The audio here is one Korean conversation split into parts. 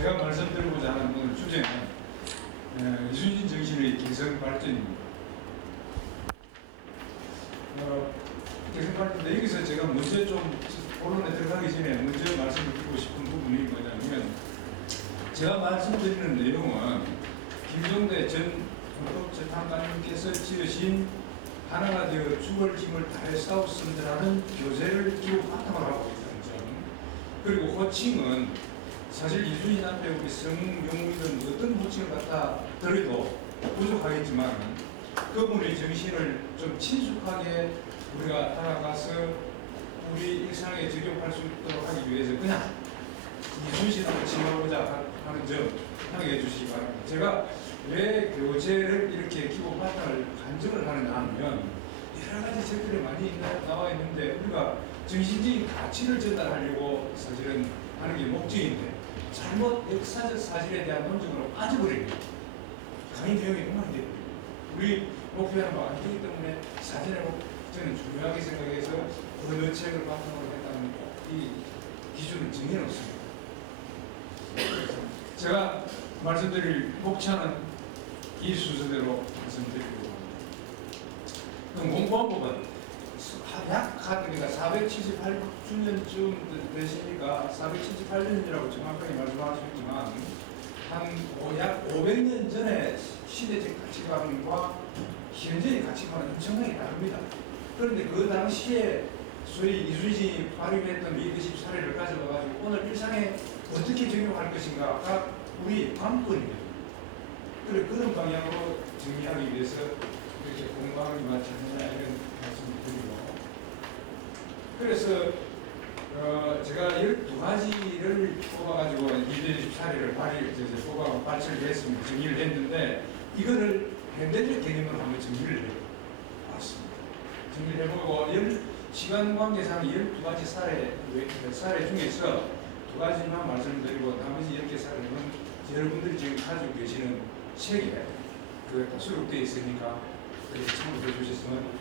제가 말씀드리고자 하는 오늘 주제는 이순신 정신의 개성 발전입니다. 개성 발전인데 여기서 제가 먼저 좀 본론에 들어가기 전에 먼저 말씀드리고 싶은 부분이 뭐냐면, 제가 말씀드리는 내용은 김종대 전 헌법재판관님께서 지으신 하나가 되어 죽을 힘을 다해 싸웠음이라는 교재를 기호 바탕으로 하고 있다는 점, 그리고 호칭은 사실 이순신 앞에 우리 성명이든 어떤 호칭을 갖다 들어도 부족하겠지만 그분의 정신을 좀 친숙하게 우리가 다가가서 우리 일상에 적용할 수 있도록 하기 위해서 그냥 이순신으로 칭하고자 하는 점 양해해 주시기 바랍니다. 제가 왜 교재를 이렇게 기본 바탕을 간증을 하느냐 하면, 여러 가지 책들이 많이 나와 있는데 우리가 정신적인 가치를 전달하려고 사실은 하는 게 목적인데, 잘못 역사적 사실에 대한 논증으로 빠져버립니다. 강의 내용이 너무 안 됩니다. 우리 목표하는 바가 안 되기 때문에 사전에 저는 중요하게 생각해서 어느 책을 바탕으로 했다는 이 기준을 정해놓습니다. 제가 말씀드릴 목차는 이 순서대로 말씀드리고, 공부법은 약 478주년쯤 되시니까 478년이라고 정확하게 말씀하셨지만 약 500년 전에 시대적 가치관과 현재의 가치관은 엄청나게 다릅니다. 그런데 그 당시에 소위 이순신이 발휘했던 리더십 사례를 가져와가지고 오늘 일상에 어떻게 적용할 것인가가 우리 관건입니다. 그런 방향으로 정리하기 위해서 이렇게 공방을 마쳤느냐 이런 말씀을 드리고, 그래서 제가 12가지를 뽑아가지고 리더십 사례를 뽑아 발췌를 했습니다. 정리를 했는데 이거를 현대적 개념으로 한번 정리를 해봤습니다. 정리를 해보고 시간 관계상 12가지 사례 중에서 2가지만 말씀드리고 나머지 10개 사례는 여러분들이 지금 가지고 계시는 책에 다 수록되어 있으니까 참고해 주셨으면 합니다.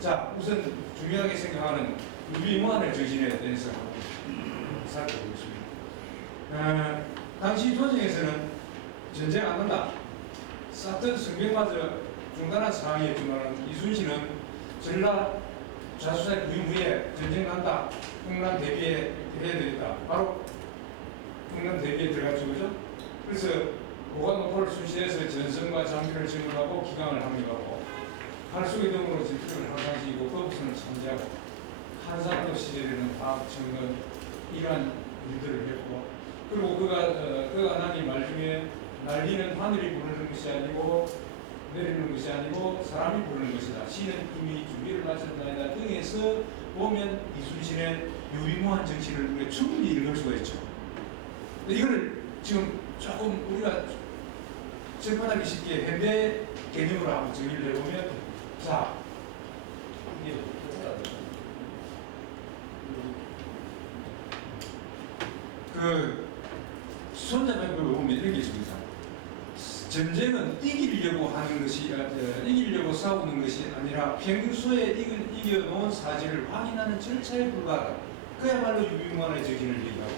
자, 우선 중요하게 생각하는 유비무환의 정신에 대해서 살펴보겠습니다. 당시 조정에서는 전쟁 안 한다, 쌌던 성병마저 중단한 상황이었지만 이순신은 전라 좌수사의 부임 후에 전쟁 난다, 흥남 대비해야 되겠다, 바로 흥남 대비에 들어갔죠, 그죠? 그래서 고관노포를 순시해서 전선과 장비를 증언하고 기강을 합류하고 칼수기 등으로 전투를 항상시키고 거부선을 참지하고 한산도 시절에는 과학 청건 이러한 일들을 했고, 그리고 그가 남긴 말 중에 날리는 하늘이 부르는 것이 아니고 내리는 것이 아니고 사람이 부르는 것이다, 신은 이미 준비를 마쳤나이다 등에서 보면 이순신의 유비무환 정신을 우리가 충분히 읽을 수가 있죠. 이거를 지금 조금 우리가 접근하기 쉽게 현대 개념으로 한번 정리를 해보면, 자, 이게 손자병을 보면 이런 게 있습니다. 전쟁은 이기려고 하는 것이, 이기려고 싸우는 것이 아니라 평소에 이겨놓은 사실을 확인하는 절차에 불과하다. 그야말로 유비무환의 정신을 얘기하고,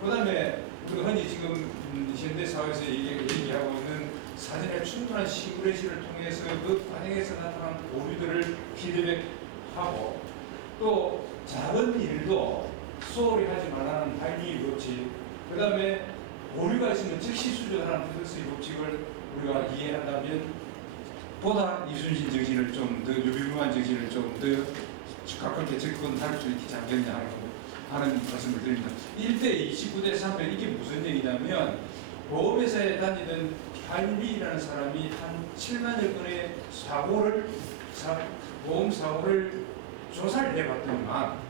그 다음에 흔히 지금 현대 사회에서 얘기하고 있는 사전에 충분한 시뮬레이션을 통해서 그 과정에서 나타난 오류들을 피드백하고, 또 작은 일도 소홀히 하지 말라는 하이니 법칙, 그 다음에 오류가 있으면 즉시 수정하는 피드스의 법칙을 우리가 이해한다면 보다 이순신 정신을 좀 더, 유비무환 정신을 좀 더 가깝게 접근할 수 있지 않겠냐 하는 말씀을 드립니다. 1대 29대 300 이게 무슨 얘기냐면, 보험회사에 다니던 할리라는 사람이 한 7만여 건의 보험사고를 조사를 해봤더니만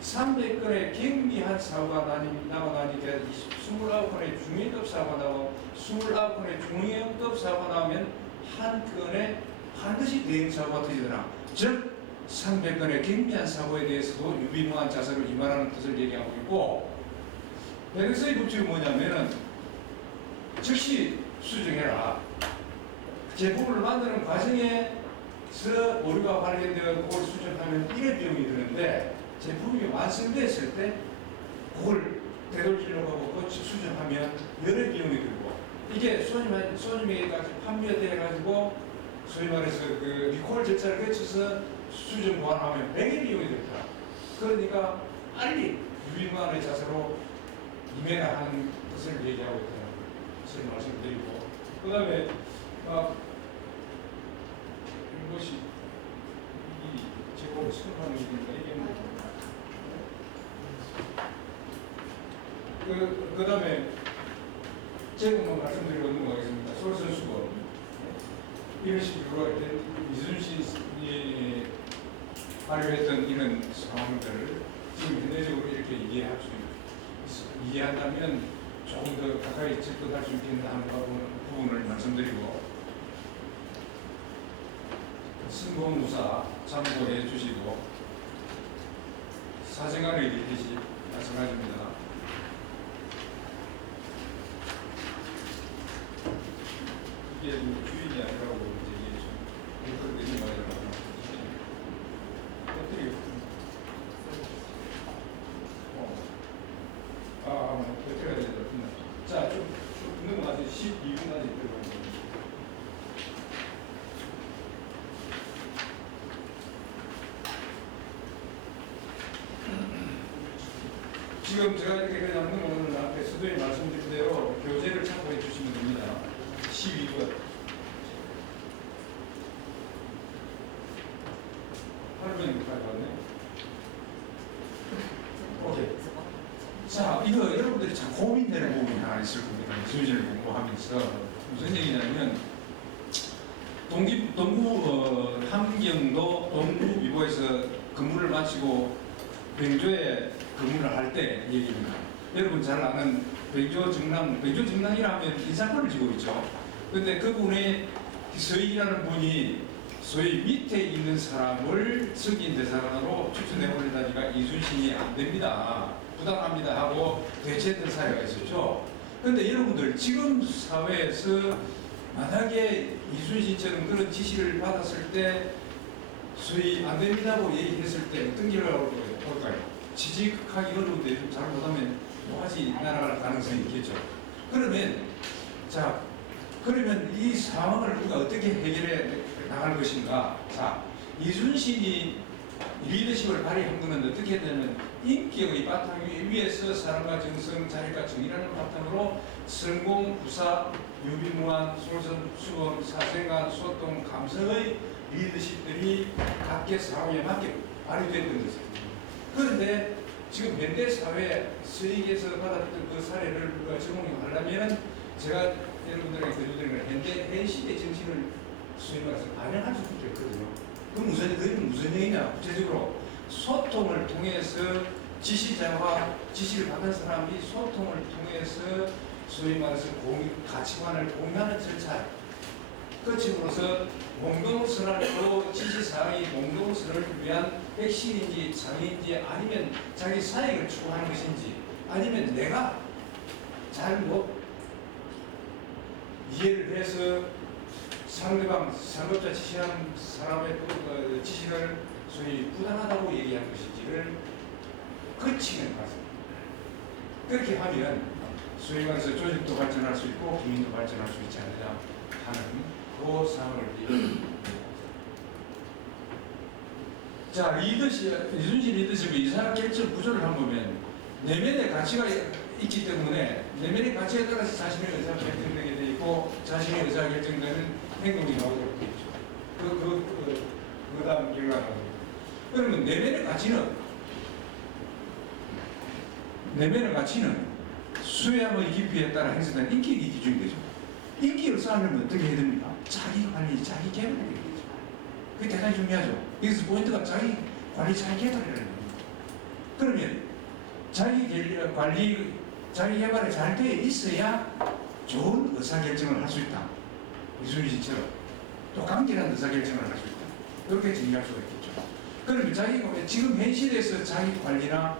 300건의 경미한 사고가 나고 나니까 29건의 중위급 사고가 나고 29건의 중형급 사고가 나오면 한 건에 반드시 대형사고가 터지더라. 즉 300건의 경미한 사고에 대해서도 유비무환 자살을 임하라는 뜻을 얘기하고 있고, 베르사유 법칙은 뭐냐면은 즉시 수정해라. 제품을 만드는 과정에서 오류가 발견되어 그걸 수정하면 1회 비용이 드는데 제품이 완성됐을 때 그걸 되돌리려고 하고 수정하는 이게 손님에게까지 판매돼 가지고 소위 말해서 그 리콜 절차를 거쳐서 수준 보완하면 매일 이용이 됩니다. 그러니까 빨리 유인관의 자세로 임해야 하는 것을 얘기하고 있다는 것을 말씀드리고, 그 다음에 이것이 이 제목을 수록하는 것이니까 이게 그 다음에 제목만 말씀드리고 넘어가겠습니다. 솔선수범 이런 식으로 이순신이 발휘했던 이런 상황들을 지금 현대적으로 이렇게 이해한다면 조금 더 가까이 접근할 수 있겠다 하는 부분을 말씀드리고, 승공무사 참고해 주시고 사생활에 있듯이 마찬가지입니다. 이게 주인이 아니라고 이제 좀 그렇게 말이라고 어떻게 어떻게 해야 되나? 자, 좀 넘어가서 12분까지 들어가는 지금 제가 이렇게 그냥 오늘 앞에 서두에 말씀드린 대로 교재를 참고해 주시면 됩니다. 12분. 8분까지 왔네. 오케이. 자, 이거 여러분들이 참 고민되는 부분이 하나 있을 겁니다. 이순신을 공부하면서 무슨 얘기냐면 함경도 동부비보에서 근무를 마치고 병조에 근무를 할 때 얘기입니다. 여러분 잘 아는 병조정랑이라 하면 인사권을 지고 있죠. 근데 그분의 서희라는 분이 소위 밑에 있는 사람을 승진 대사관으로 추천해 버린다니까 이순신이 안 됩니다, 부당합니다 하고 대체했던 사례가 있었죠. 근데 여러분들 지금 사회에서 만약에 이순신처럼 그런 지시를 받았을 때 소위 안 됩니다고 얘기했을 때 어떤 결과가 올까요? 취직하기 어려운데 좀 잘못하면 뭐하지 날아갈 가능성이 있겠죠. 그러면 이 상황을 우리가 어떻게 해결해 나갈 것인가? 자, 이순신이 리더십을 발휘한 것은 어떻게 했냐면 인격의 바탕 위에서 사랑과 정성, 자력과 정의라는 바탕으로 성공, 부사, 유비무한, 솔선수범, 사생활, 소통, 감성의 리더십들이 각계 상황에 맞게 발휘됐던 것입니다. 그런데 지금 현대 사회 서익에서 받았던 그 사례를 우리가 적용하려면 제가 여러분들에게 드리는 현시대 정신을 소위 말해서 반영할 수밖에 없거든요. 그게 무슨 얘기냐? 구체적으로 소통을 통해서 지시자와 지시를 받은 사람이 소통을 통해서 소위 말해서 가치관을 공유하는 절차, 끝으로서 공동선언으로 지시사항이 공동선언을 위한 핵심인지 장애인지 아니면 자기 사익을 추구하는 것인지 아니면 내가 잘못 이해를 해서 상대방 상급자 지시하는 사람의 지시를 소위 부당하다고 얘기한 것인지를 거치는 과정입니다. 그렇게 하면 소위 말해서 조직도 발전할 수 있고 기민도 발전할 수 있지 않느냐 하는 그 상황을 얘기합니다. 자, 이순신 리더십의 의사결정 구조를 한번 내면의 가치가 있기 때문에 내면의 가치에 따라서 자신의 의사결정되게 돼 있고 자신의 의사결정되는 행동이 나오도록 되어 있죠. 그 다음 결과가 그러면 내면의 가치는 수양의 깊이에 따라 행사된 인격이 기준이 되죠. 인격을 쌓으려면 어떻게 해야 됩니까? 자기 관리, 자기 개발이 되겠죠. 그게 대단히 중요하죠. 여기서 포인트가 자기 관리, 자기 개발이라는 겁니다. 그러면 자기 관리, 자기 개발이 잘 되어 있어야 좋은 의사결정을 할 수 있다. 이순신처럼 또 강렬한 의사결정을 할 수 있다. 그렇게 정리할 수가 있겠죠. 그러면 자기가 지금 현 시대에서 자기 관리나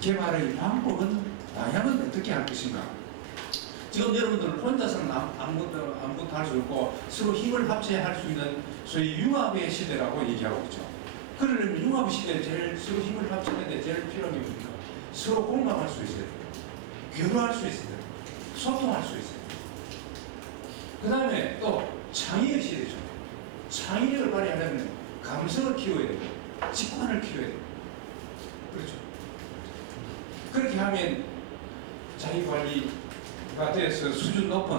개발의 방향은 어떻게 할 것인가? 지금 여러분들 혼자서는 아무것도 할 수 없고 서로 힘을 합쳐야 할 수 있는 소위 융합의 시대라고 얘기하고 있죠. 그러려면 융합의 시대에 제일 서로 힘을 합치는데 제일 필요한 게 뭡니까? 서로 공감할 수 있어야 돼요. 교류할 수 있어야 돼요. 소통할 수 있어야 돼요. 그 다음에 또 창의의식이 되죠. 창의력을 발휘하려면 감성을 키워야 되고 직관을 키워야 되고 그렇죠. 그렇게 하면 자기관리가 돼서 수준 높은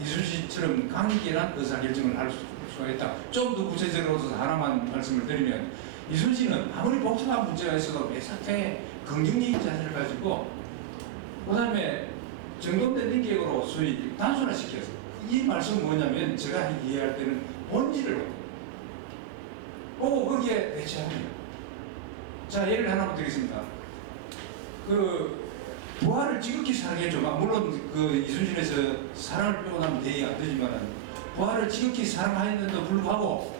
이순신처럼 강렬한 의사결정을 할 수가 있다. 좀 더 구체적으로 하나만 말씀을 드리면 이순신은 아무리 복잡한 문제가 있어도 매사에 긍정적인 자세를 가지고 그 다음에 정돈된 인격으로 소위 단순화시켜서 이 말씀은 뭐냐면 제가 이해할 때는 본질을 보고 거기에 대처합니다. 자, 예를 하나 드리겠습니다. 부하를 지극히 사랑해줘. 물론 이순신에서 사랑을 표현하면 대의 안 되지만 부하를 지극히 사랑하였는데도 불구하고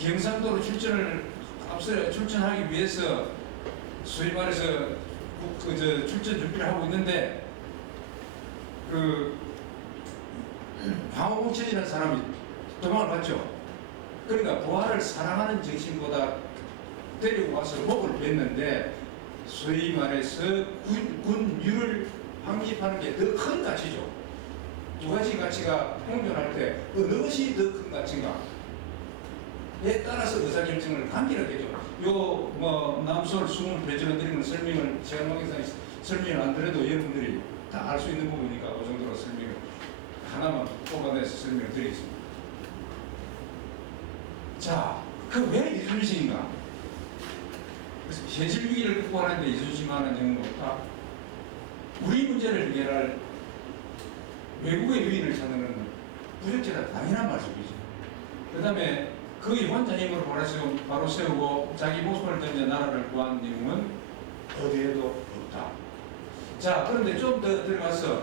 경상도로 출전하기 위해서 소위 말해서 출전 준비를 하고 있는데 황호봉천이라는 사람이 도망을 갔죠. 그러니까 부하를 사랑하는 정신보다 데리고 와서 목을 뱉는데 소위 말해서 군유를 확립하는 게 더 큰 가치죠. 두 가지 가치가 공존할 때 어느 것이 더 큰 가치인가? 에 따라서 의사결정을 간결하게 해줘. 남솔 수문 배제로 드리는 설명을 시간관계상 설명을 안 드려도 여러분들이 다 알 수 있는 부분이니까 그 정도로 설명을 하나만 뽑아내서 설명을 드리겠습니다. 자, 왜 이순신인가? 그래서 현실 위기를 극복하는데 이순신만한 경우는 없다. 우리 문제를 해결할 외국의 유인을 찾는 것은 부적절한 당연한 말씀이죠. 그 다음에 거의 혼자 힘으로 바로 세우고 자기 목숨을 던져 나라를 구한 내용은 어디에도 없다. 자, 그런데 좀 더 들어가서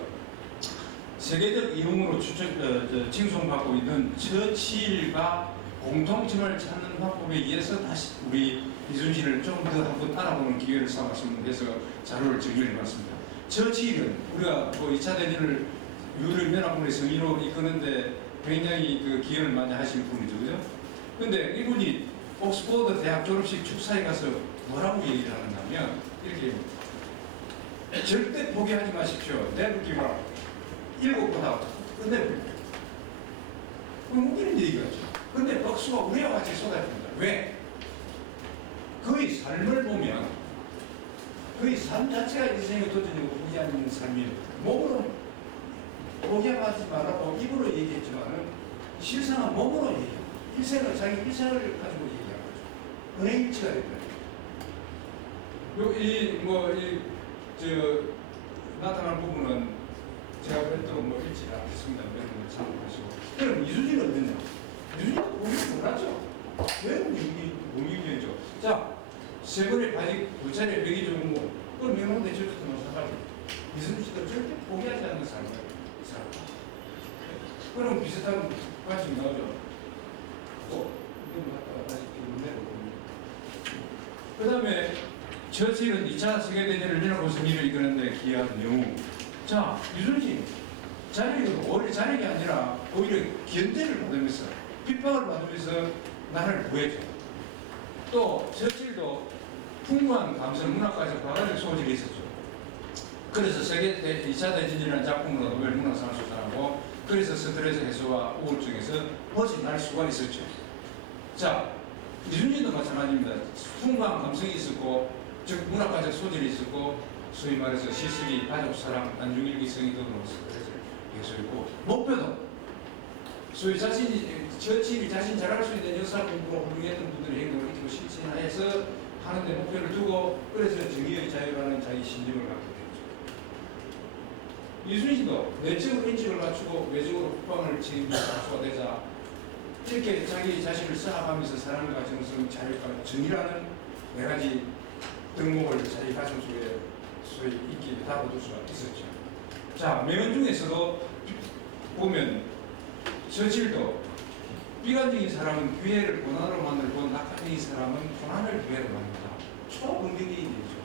세계적 이용으로 칭송받고 있는 처칠과 공통점을 찾는 방법에 의해서 다시 우리 이순신을 좀 더 한번 알아보는 기회를 삼았으면 해서 자료를 정리해봤습니다. 처칠은 우리가 2차 대전을 유럽 연합군의 승리로 이끄는데 굉장히 기여를 많이 하신 분이죠, 그죠? 근데 이분이 옥스퍼드 대학 졸업식 축사에 가서 뭐라고 얘기를 하느냐면 이렇게 절대 포기하지 마십시오. Never give up. 7번 하고 끝내버립니다. 웃기는 얘기가죠. 근데 박수가 우리와 같이 쏟아집니다. 왜? 그의 삶을 보면 그의 삶 자체가 인생의 도전이고 포기하는 삶이에요. 몸으로 포기하지 말라고 입으로 얘기했지만은 실상은 몸으로 얘기해요. 자기 일생을 가지고 얘기하는 거죠. 은행일치가 됐다. 나타난 부분은 제가 별도 일치를 않겠습니다. 여러분 참고하시고. 그럼 이순신은 어땠냐? 이순신은 공익 몰랐죠. 왜 공익이었죠? 자, 세 번의 바지, 두 차례 백이 좋은 거, 그걸 명함대 저주도 마찬가지. 이순신도 절대 포기하지 않는 사람이에요. 이 사람. 그럼 비슷한 관심이 나오죠. 그 다음에 처칠은 2차 세계대전을 연합군 승리를 이끄는데 기여한 영웅. 자, 이순신 오히려 자력이 아니라 오히려 견제를 받으면서 핍박을 받으면서 나라를 구해줘. 또 처칠도 풍부한 감성 문학까지 과학적 소질이 있었죠. 그래서 2차 대전이라는 작품으로 노벨 문학상을 수상하고 그래서 스트레스 해소와 우울증에서 벗어날 수가 있었죠. 자, 이순신도 마찬가지입니다. 풍부한 감성이 있었고 즉 문학가적 소질이 있었고 소위 말해서 시쓰기, 가족사랑, 안중일기성이 등으로 스트레스를 해소했고 목표도 소위 처칠이 자신 잘할 수 있는 역사 공부로 훌륭했던 분들의 행동을 익히고 실천해서 하는데 목표를 두고 그래서 정의의 자유라는 자기 신념을 갖게 됐죠. 이순신도 내적으로 인식을 갖추고 외적으로 국방을 책임질 가수가 되자 이렇게 자기 자신을 쌓아가면서 사랑과 정성, 자율과 정의라는 4가지 덕목을 자기 가슴 속에 소위 있게 담아둘 수가 있었죠. 자, 명언 중에서도 보면 처칠도 비관적인 사람은 기회를 고난으로 만들고 낙관적인 사람은 고난을 기회로 만든다. 초긍정적인 얘기죠.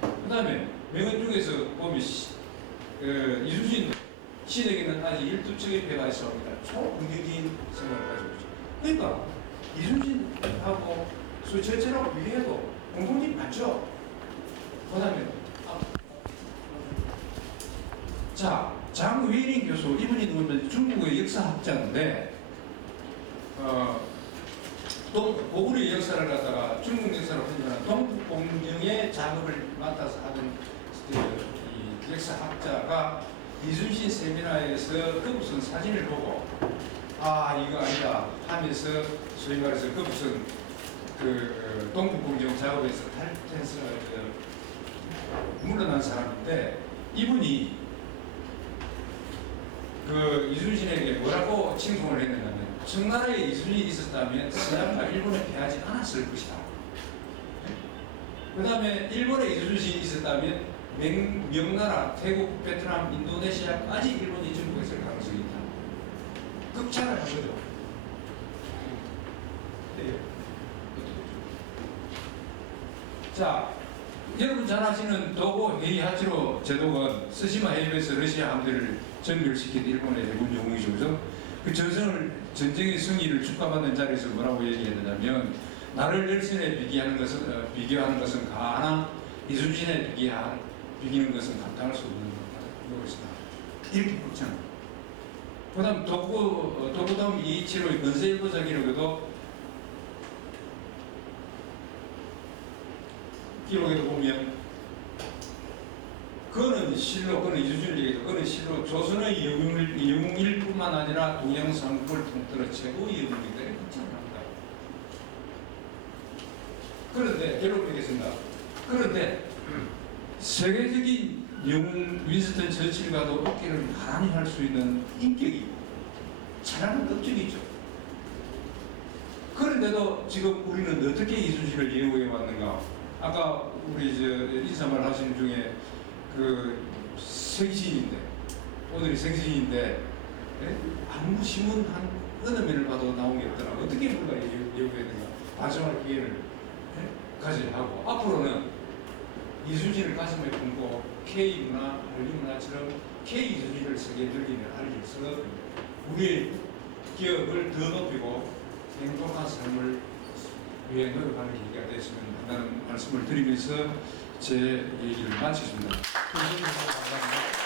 그 다음에 명언 중에서 보면 이순신 시댁에는 아직 12척의 배가 있어옵니다. 초긍정적인 생각을 가지고 있죠. 그러니까 이순신하고 처칠하고 비교해도 공통점이 많죠. 그 다음에 자, 장웨이링 교수, 이분이 누구냐면 중국의 역사학자인데 또 고구려의 역사를 갖다가 중국 역사로 판단한 동북공정의 작업을 맡아서 하는 이 역사학자가 이순신 세미나에서 그 무슨 사진을 보고 아 이거 아니다 하면서 소위 말해서 그 무슨 그 동북공정 작업에서 탈퇴해서 물러난 사람인데 이분이 그 이순신에게 뭐라고 칭송을 했느냐면 청나라에 이순신이 있었다면 서양과 일본에 패하지 않았을 것이다. 그 다음에 일본에 이순신이 있었다면 명나라, 태국, 베트남, 인도네시아까지 일본이 정복했을 가능성이 있다. 극찬을 한 거죠. 네. 자, 여러분 잘 아시는 도고 헤이하치로 제독은 스시마 해협에서 러시아 함대를 전멸시킨 일본의 해군 영웅이죠. 그죠? 그 전쟁의 승리를 축하받는 자리에서 뭐라고 얘기했느냐면 나를 열신에 비교하는 것은 가나 이순신에 비기는 것은 감당할 수 없는 것이다. 이렇게 극찬. 그 다음 도구담 이이치로의 건세일보자기록에도 기록에도 보면 그는 실로, 그는 이순신을 얘기해서 그는 실로 조선의 영웅일 뿐만 아니라 동양 삼국을 통틀어 최고의 영웅이다. 이렇게 합니다. 그런데 결론을 내겠습니다. 그런데 세계적인 영웅 윈스턴 처칠과도 어깨를 나란히 할 수 있는 인격이 잘하는 업적이 있죠. 그런데도 지금 우리는 어떻게 이순신을 예우해 왔는가? 아까 우리 인사말 하시는 중에 그 생신인데 오늘이 생신인데 예? 아무 신문 한 어느 면을 봐도 나온 게 없더라. 어떻게 우리가 예우했는가? 반성할 기회를 예? 가져야 하고 앞으로는 이순신을 가슴에 품고 K문화, 한류문화처럼 K이순신을 세계에 알려서 우리의 기업을 더 높이고 행복한 삶을 위해 노력하는 계기가 됐으면 한다는 말씀을 드리면서 제 얘기를 마치겠습니다. 감사합니다.